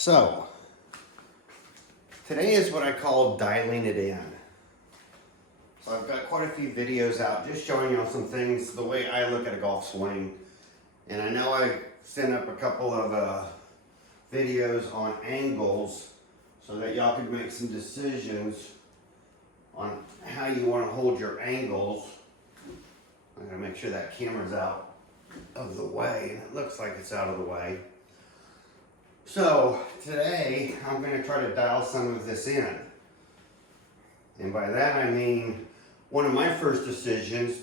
So, today is what I call dialing it in. So I've got quite a few videos out just showing you some things, the way I look at a golf swing. And I know I sent up a couple of videos on angles so that y'all could make some decisions on how you want to hold your angles. I'm going to make sure that camera's out of the way. It looks like it's out of the way. So today I'm going to try to dial some of this in. And by that I mean one of my first decisions,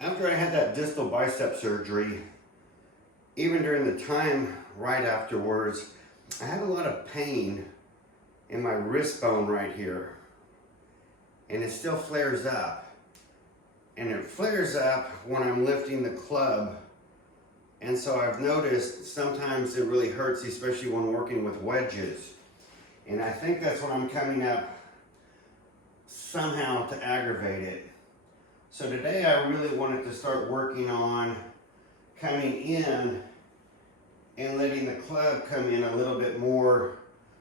after I had that distal bicep surgery, even during the time right afterwards, I had a lot of pain in my wrist bone right here. And it still flares up. And it flares up when I'm lifting the club. And so I've noticed sometimes it really hurts, especially when working with wedges. And I think that's when I'm coming up somehow to aggravate it. So today I really wanted to start working on coming in and letting the club come in a little bit more.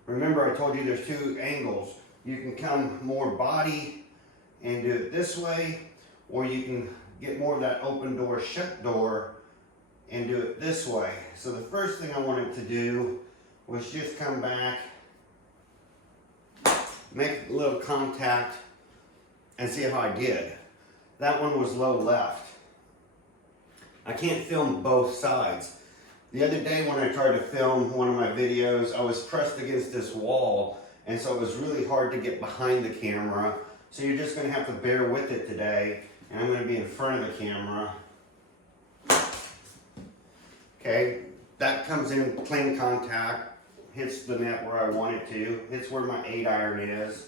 Remember, I told you there's two angles. You can come more body and do it this way, or you can get more of that open door, shut door and do it this way. So the first thing I wanted to do was just come back, make a little contact and see how I did. That one was low left. I can't film both sides. The other day when I tried to film one of my videos, I was pressed against this wall, and so it was really hard to get behind the camera. So you're just gonna have to bear with it today, and I'm gonna be in front of the camera. Okay, that comes in clean contact, hits the net where I want it to, hits where my 8-iron is.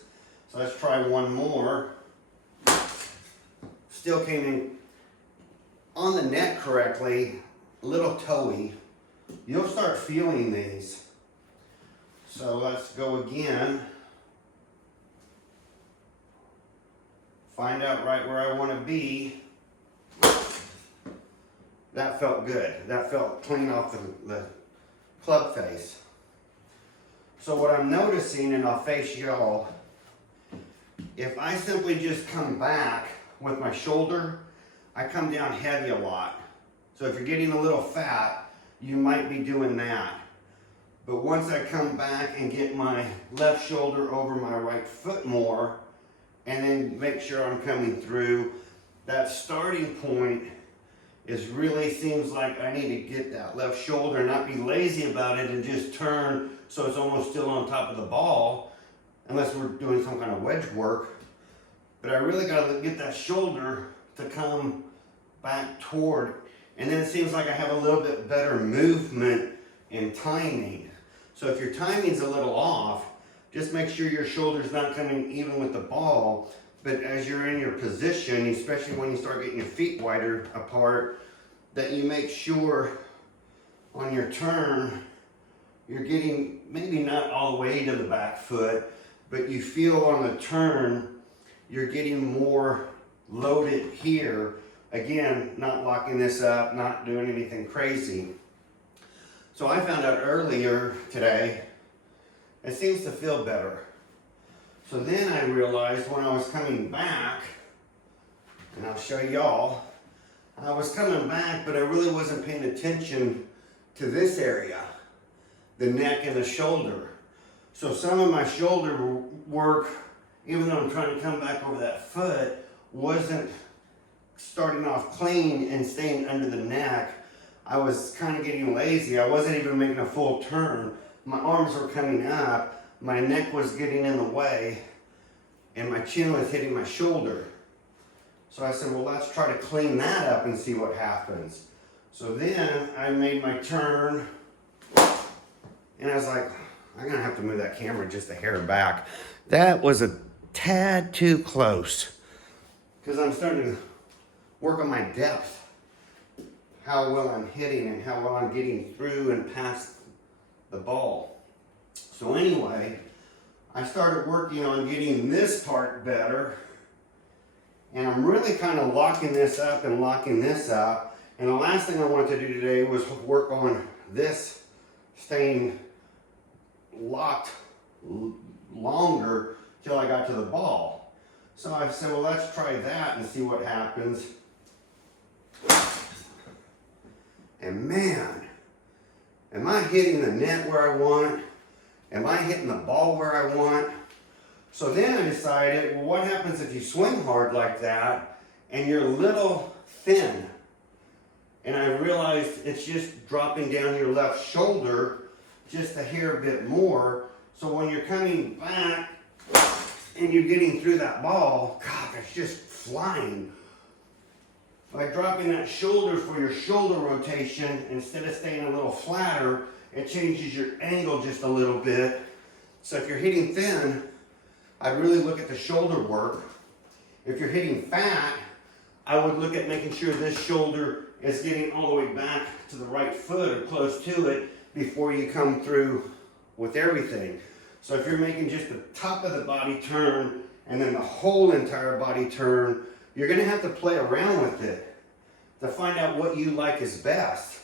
So let's try one more. Still came in on the net correctly, a little toey. You'll start feeling these. So let's go again. Find out right where I want to be. That felt good. That felt clean off the club face. So what I'm noticing, and I'll face y'all, if I simply just come back with my shoulder, I come down heavy a lot. So if you're getting a little fat, you might be doing that. But once I come back and get my left shoulder over my right foot more, and then make sure I'm coming through, that starting point is really seems like I need to get that left shoulder and not be lazy about it and just turn so it's almost still on top of the ball, unless we're doing some kind of wedge work. But I really got to get that shoulder to come back toward, and then it seems like I have a little bit better movement and timing. So if your timing's a little off, just make sure your shoulder's not coming even with the ball. But as you're in your position, especially when you start getting your feet wider apart, that you make sure on your turn, you're getting maybe not all the way to the back foot, but you feel on the turn, you're getting more loaded here. Again, not locking this up, not doing anything crazy. So I found out earlier today, it seems to feel better. So then I realized when I was coming back, and I'll show y'all, I was coming back, but I really wasn't paying attention to this area, the neck and the shoulder. So some of my shoulder work, even though I'm trying to come back over that foot, wasn't starting off clean and staying under the neck. I was kind of getting lazy. I wasn't even making a full turn. My arms were coming up, my neck was getting in the way, and my chin was hitting my shoulder. So I said, well, let's try to clean that up and see what happens. So then I made my turn, and I was like, I'm gonna have to move that camera just a hair back. That was a tad too close, because I'm starting to work on my depth, how well I'm hitting and how well I'm getting through and past the ball. So anyway, I started working on getting this part better, and I'm really kind of locking this up and locking this up. And the last thing I wanted to do today was work on this staying locked longer till I got to the ball. So I said, well, let's try that and see what happens. And man, am I hitting the net where I want? Am I hitting the ball where I want? So then I decided, well, what happens if you swing hard like that and you're a little thin? And I realized it's just dropping down your left shoulder just a hair bit more. So when you're coming back and you're getting through that ball, God, it's just flying. By dropping that shoulder for your shoulder rotation, instead of staying a little flatter, it changes your angle just a little bit. So if you're hitting thin, I'd really look at the shoulder work. If you're hitting fat, I would look at making sure this shoulder is getting all the way back to the right foot or close to it before you come through with everything. So if you're making just the top of the body turn and then the whole entire body turn, you're gonna have to play around with it to find out what you like is best.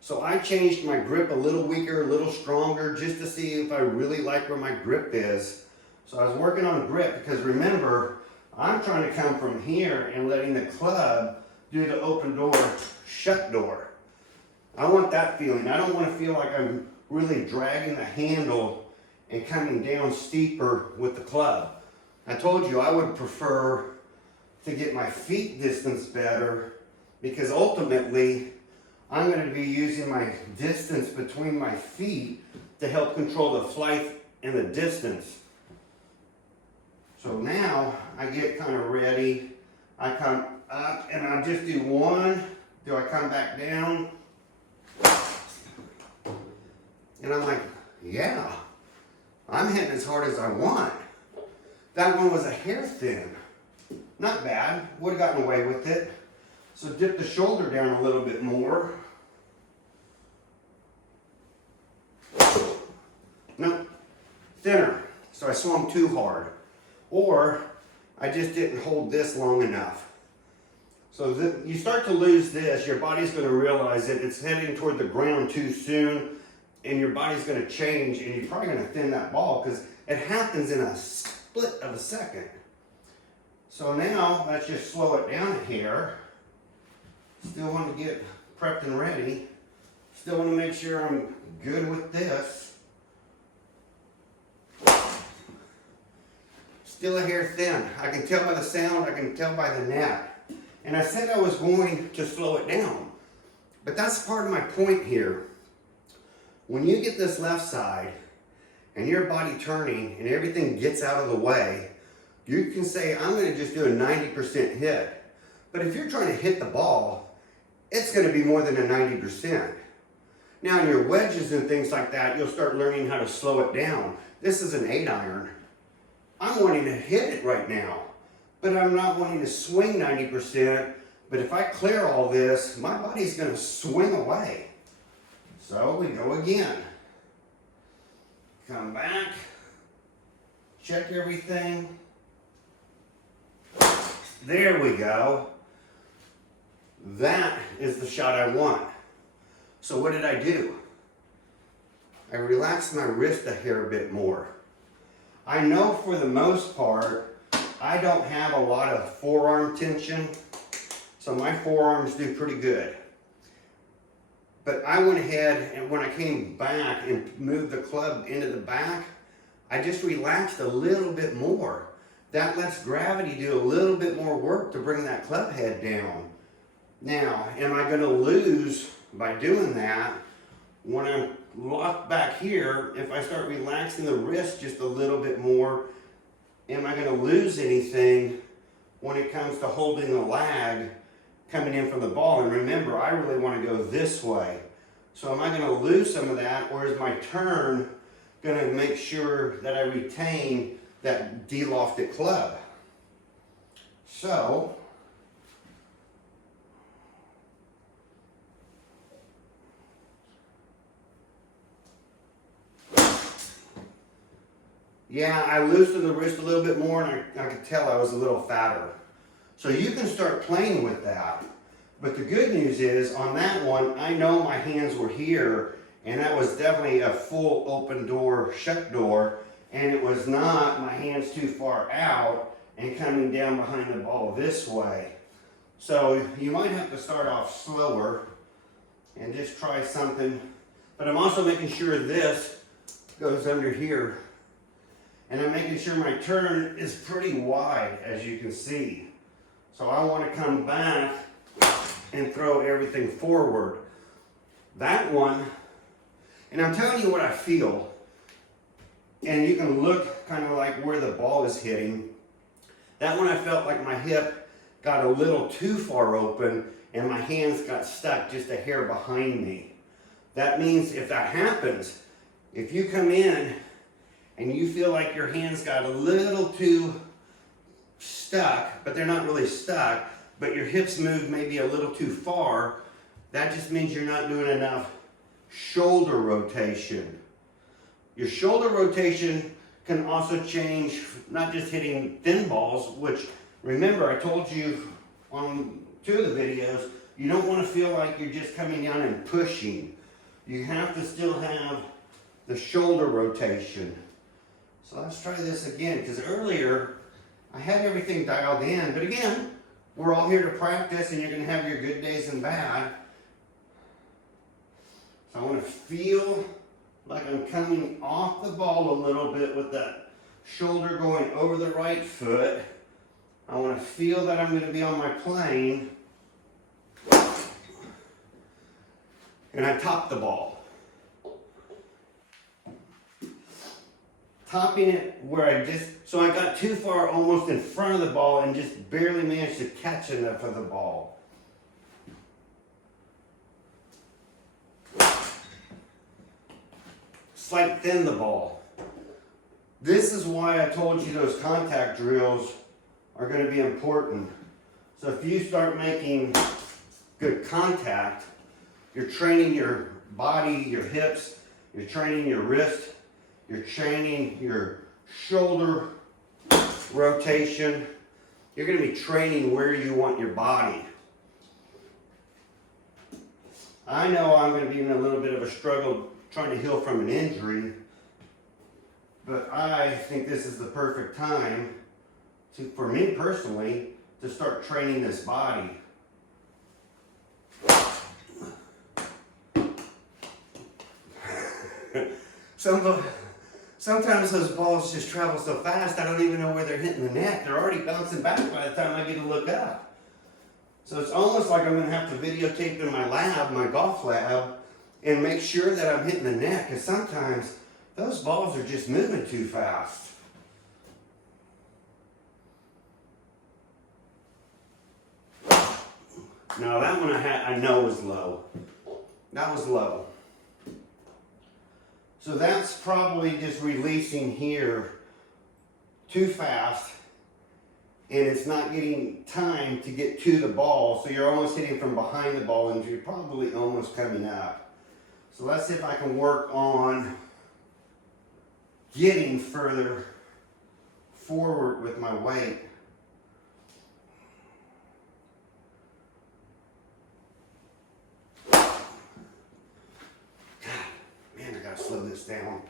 So I changed my grip a little weaker, a little stronger, just to see if I really like where my grip is. So I was working on grip because remember, I'm trying to come from here and letting the club do the open door, shut door. I want that feeling. I don't want to feel like I'm really dragging the handle and coming down steeper with the club. I told you I would prefer to get my feet distance better because ultimately I'm going to be using my distance between my feet to help control the flight and the distance. So now I get kind of ready. I come up and I just do one. Do I come back down? And I'm like, yeah, I'm hitting as hard as I want. That one was a hair thin. Not bad, would have gotten away with it. So dip the shoulder down a little bit more. No, thinner. So I swung too hard. Or I just didn't hold this long enough. So you start to lose this, your body's going to realize that it's heading toward the ground too soon, and your body's going to change, and you're probably going to thin that ball because it happens in a split of a second. So now let's just slow it down a hair. Still want to get prepped and ready. Still want to make sure I'm good with this. Still a hair thin. I can tell by the sound, I can tell by the net. And I said I was going to slow it down. But that's part of my point here. When you get this left side and your body turning and everything gets out of the way, you can say, I'm going to just do a 90% hit. But if you're trying to hit the ball, it's going to be more than a 90%. Now in your wedges and things like that, you'll start learning how to slow it down. This is an 8-iron. I'm wanting to hit it right now, but I'm not wanting to swing 90%. But if I clear all this, my body's going to swing away. So we go again. Come back, check everything. There we go. That is the shot I want. So what did I do? I relaxed my wrist a hair a bit more. I know for the most part, I don't have a lot of forearm tension, so my forearms do pretty good. But I went ahead and when I came back and moved the club into the back, I just relaxed a little bit more. That lets gravity do a little bit more work to bring that club head down. Now, am I going to lose by doing that? When I'm locked back here, if I start relaxing the wrist just a little bit more, am I going to lose anything when it comes to holding the lag coming in from the ball? And remember, I really want to go this way. So am I going to lose some of that, or is my turn going to make sure that I retain that de-lofted club? So yeah, I loosened the wrist a little bit more and I could tell I was a little fatter. So you can start playing with that. But the good news is on that one, I know my hands were here And that was definitely a full open door, shut door, and it was not my hands too far out and coming down behind the ball this way. So you might have to start off slower and just try something. But I'm also making sure this goes under here. And I'm making sure my turn is pretty wide, as you can see. So I want to come back and throw everything forward. That one, and I'm telling you what I feel, and you can look kind of like where the ball is hitting. That one I felt like my hip got a little too far open and my hands got stuck just a hair behind me. That means if that happens, if you come in and you feel like your hands got a little too stuck, but they're not really stuck, but your hips moved maybe a little too far, that just means you're not doing enough shoulder rotation. Your shoulder rotation can also change, not just hitting thin balls, which remember I told you on 2 of the videos, you don't want to feel like you're just coming down and pushing. You have to still have the shoulder rotation. So let's try this again, because earlier I had everything dialed in, but again, we're all here to practice and you're going to have your good days and bad. So I want to feel like I'm coming off the ball a little bit with that shoulder going over the right foot. I want to feel that I'm going to be on my plane. And I top the ball. Topping it where so I got too far almost in front of the ball and just barely managed to catch enough of the ball. Slight thin the ball. This is why I told you those contact drills are going to be important. So if you start making good contact, you're training your body, your hips, you're training your wrist, you're training your shoulder rotation. You're going to be training where you want your body. I know I'm going to be in a little bit of a struggle trying to heal from an injury, but I think this is the perfect time for me personally, to start training this body. Sometimes those balls just travel so fast, I don't even know where they're hitting the net. They're already bouncing back by the time I get to look up. So it's almost like I'm going to have to videotape in my lab, my golf lab, and make sure that I'm hitting the net, because sometimes those balls are just moving too fast. Now that one I know was low. That was low. So that's probably just releasing here too fast, and it's not getting time to get to the ball, so you're almost hitting from behind the ball and you're probably almost coming up. So let's see if I can work on getting further forward with my weight. Slow this down.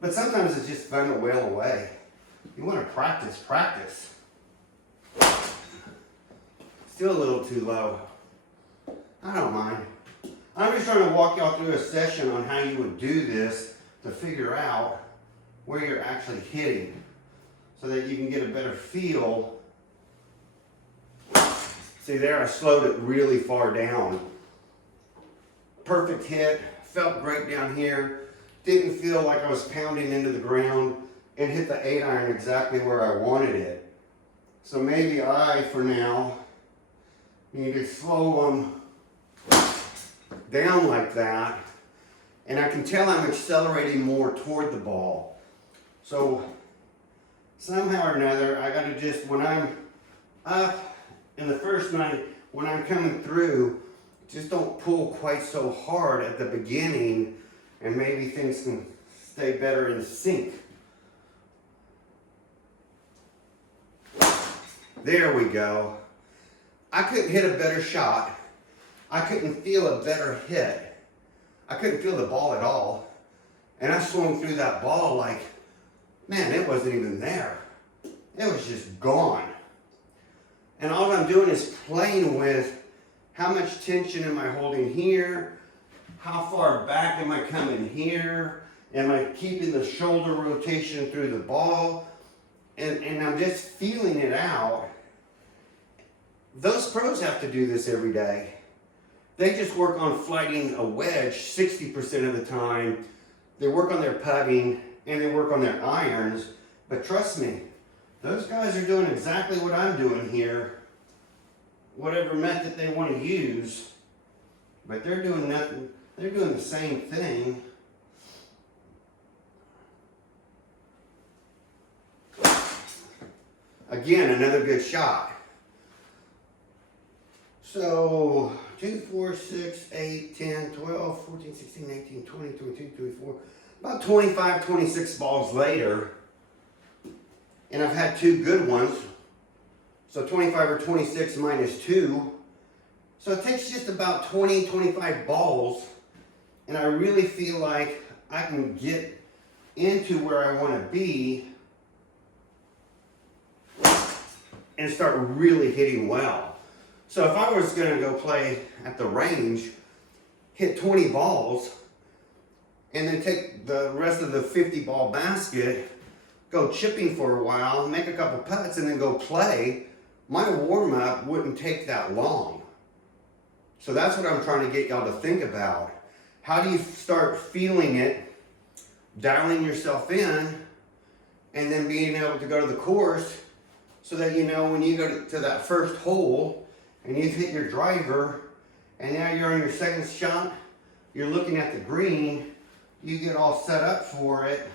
But sometimes it's just fun to wail away. You want to practice. Still a little too low. I don't mind. I'm just trying to walk y'all through a session on how you would do this to figure out where you're actually hitting, so that you can get a better feel. See there, I slowed it really far down. Perfect hit. Felt great down here. Didn't feel like I was pounding into the ground, and hit the 8-iron exactly where I wanted it. So maybe for now, need to slow them down like that. And I can tell I'm accelerating more toward the ball. So somehow or another, I got to just, when I'm up in the first night, when I'm coming through, just don't pull quite so hard at the beginning, and maybe things can stay better in sync. There we go. I couldn't hit a better shot. I couldn't feel a better hit. I couldn't feel the ball at all. And I swung through that ball like, man, it wasn't even there. It was just gone. And all I'm doing is playing with how much tension am I holding here? How far back am I coming here? Am I keeping the shoulder rotation through the ball? And I'm just feeling it out. Those pros have to do this every day. They just work on flighting a wedge 60% of the time. They work on their putting and they work on their irons. But trust me, those guys are doing exactly what I'm doing here. Whatever method they want to use. But they're doing nothing. They're doing the same thing. Again, another good shot. So, 2, 4, 6, 8, 10, 12, 14, 16, 18, 20, 22, 24, about 25, 26 balls later, and I've had 2 good ones. So 25 or 26 minus 2. So it takes just about 20, 25 balls, and I really feel like I can get into where I want to be and start really hitting well. So if I was going to go play at the range, hit 20 balls, and then take the rest of the 50 ball basket, go chipping for a while, make a couple putts, and then go play, my warm up wouldn't take that long. So that's what I'm trying to get y'all to think about. How do you start feeling it, dialing yourself in, and then being able to go to the course so that you know when you go to that first hole and you've hit your driver and now you're on your second shot, you're looking at the green, you get all set up for it,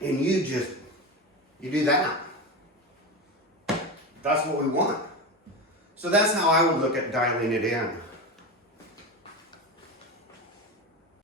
and you do that. That's what we want. So that's how I would look at dialing it in.